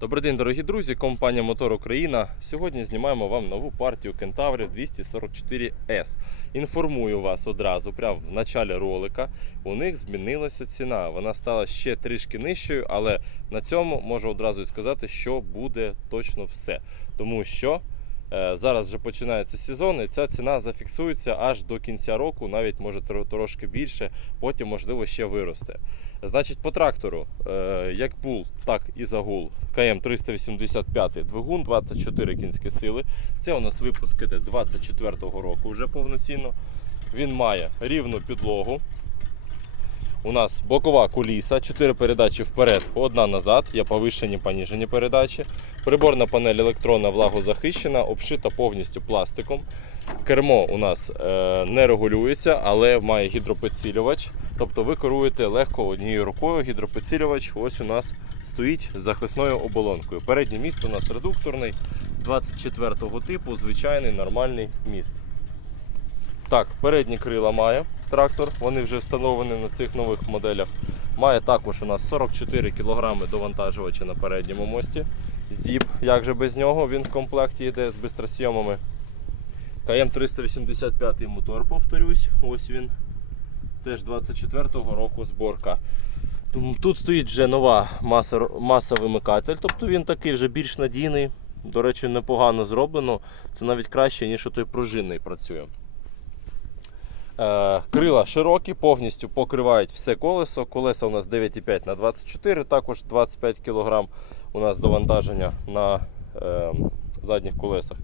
Добрий день, дорогі друзі, компанія Мотор Україна. Сьогодні знімаємо вам нову партію кентаврів 244S. Інформую вас одразу, прямо в началі ролика. У них змінилася ціна. Вона стала ще трішки нижчою, але на цьому можу одразу і сказати, що буде точно все. Тому що зараз вже починається сезон, і ця ціна зафіксується аж до кінця року, навіть може трошки більше, потім можливо ще виросте. Значить, по трактору, е, як був, так і загул. КМ 385 двигун, 24 кінські сили. Це у нас випуск іде 24-го року вже повноцінно. Він має рівну підлогу. У нас бокова куліса, 4 передачі вперед, одна назад, є повишені, поніжені передачі. Приборна панель електронна влагозахищена, обшита повністю пластиком. Кермо у нас е, не регулюється, але має гідропідсилювач. Тобто ви керуєте легко однією рукою. Гідропідсилювач ось у нас стоїть з захисною оболонкою. Передній міст у нас редукторний 24-го типу, звичайний нормальний міст. Так, передні крила має трактор, вони вже встановлені на цих нових моделях. Має також у нас 44 кг довантажувача на передньому мості. Зіп, як же без нього, він в комплекті йде з бистросйомами. КМ 385 мотор, повторюсь, ось він. Теж 24-го року зборка. Тут стоїть вже нова маса, маса вимикатель, тобто він такий вже більш надійний. До речі, непогано зроблено. Це навіть краще, ніж той пружинний працює. Е, Крила широкі, повністю покривають все колесо. Колеса у нас 9,5 на 24, також 25 кг у нас довантаження на е, задніх колесах.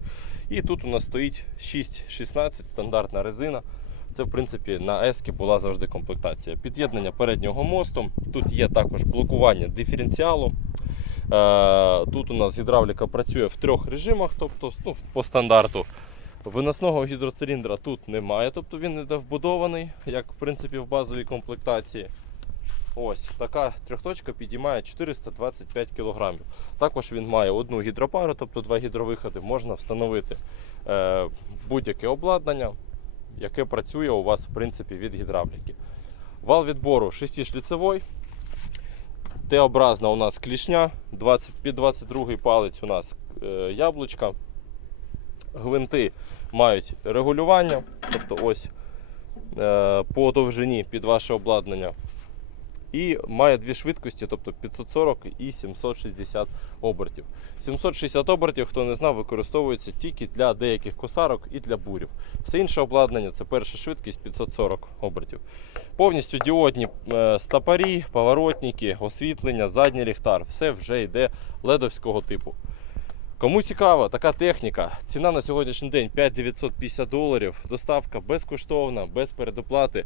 І тут у нас стоїть 6,16 стандартна резина. Це, в принципі, на ески була завжди комплектація. Під'єднання переднього мосту. Тут є також блокування диференціалу. Е, Тут у нас гідравліка працює в трьох режимах, тобто ну, по стандарту. Виносного гідроциліндра тут немає, тобто він не вбудований, як в принципі в базовій комплектації. Ось така трьохточка підіймає 425 кг. Також він має одну гідропару, тобто два гідровиходи. Можна встановити е, будь-яке обладнання, яке працює у вас в принципі від гідравліки. Вал відбору 6-шліцевий. Т-образна у нас клішня, 20, під 22 палець у нас е, яблучка. Гвинти мають регулювання, тобто ось е, по довжині під ваше обладнання. І має дві швидкості, тобто 540 і 760 обертів. 760 обертів, хто не знав, використовується тільки для деяких косарок і для бурів. Все інше обладнання це перша швидкість 540 обертів. Повністю діодні е, стапарі, поворотники, освітлення, задній ліхтар. Все вже йде ледовського типу. Кому цікава така техніка, ціна на сьогоднішній день 5950 доларів. Доставка безкоштовна, без передоплати.